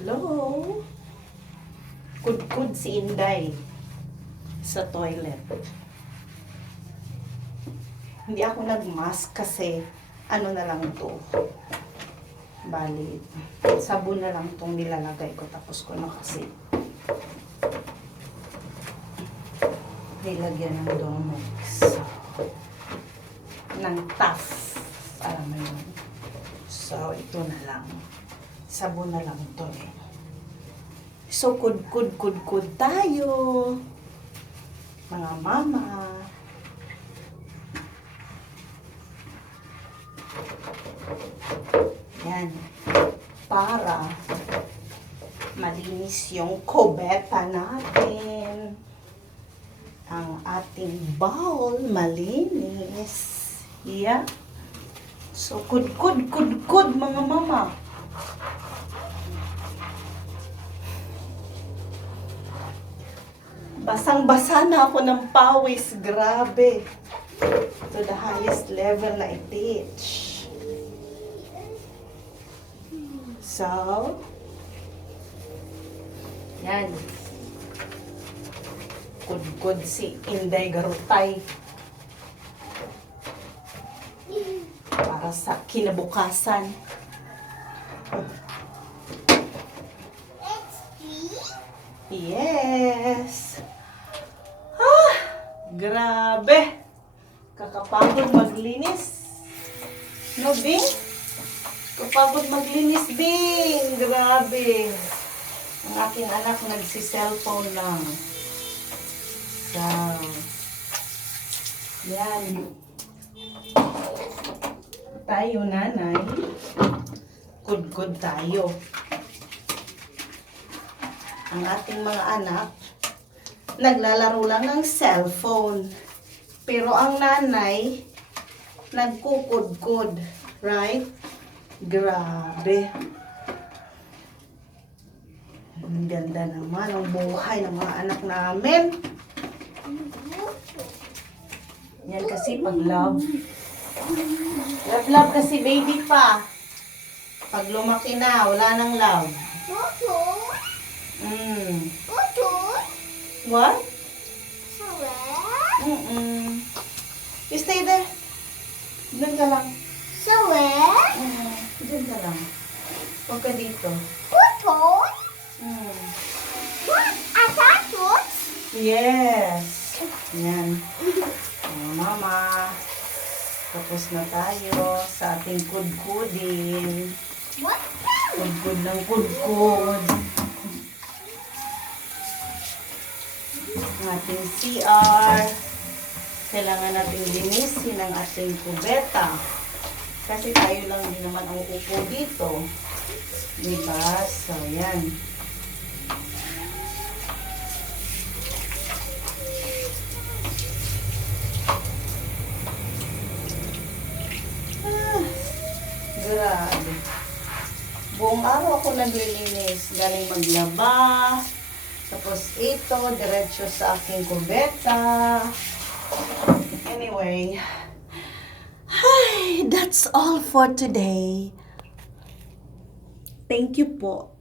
Hello? Kud-kud si Inday sa toilet. Hindi ako nag-mask kasi ano na lang to. Bali, sabon na lang tong nilalagay ko tapos ko na kasi nilagyan ng Domex. Ng tough. Alam mo yun. So, ito na lang. Sabon na lang to eh. So, kud, kud, kud, kud tayo. Mga mama. Yan. Para malinis yung kubeta natin. Ang ating bowl malinis. Yeah. So, kud, kud, kud, kud, mga mama. Basang-basa na ako ng pawis. Grabe. To the highest level na i-teach. So, yan. Kud-kud si Inday Garutay. Para sa kinabukasan. Yes. Grabe. Kakapagod maglinis. No, Bing? Kapagod maglinis, Bing. Grabe. Ang aking anak nagsi-cellphone lang. So, yan. Tayo, nanay. Good-good tayo ang ating mga anak, naglalaro lang ng cellphone. Pero ang nanay, nagkukudkod. Right? Grabe. Ang ganda naman ang buhay ng mga anak namin. Yan kasi pag love. Love, love kasi baby pa. Pag lumaki na, wala nang love. Mm. What? Mm-mm. You stay there. Doon ka lang. Mm. Doon ka lang. Huwag ka dito. Mm. Yes. Yan. Oh, mama. Tapos na tayo sa ating kudkudin. Kudkud ng kudkud. Ang ating CR. Kailangan natin linisin ang ating kubeta. Kasi tayo lang din naman ang upo dito. Diba? So, yan. Ah, grabe. Buong araw ako naglilinis. Galing maglaba. Tapos ito, diretso sa aking kubeta. Anyway, hi, that's all for today. Thank you po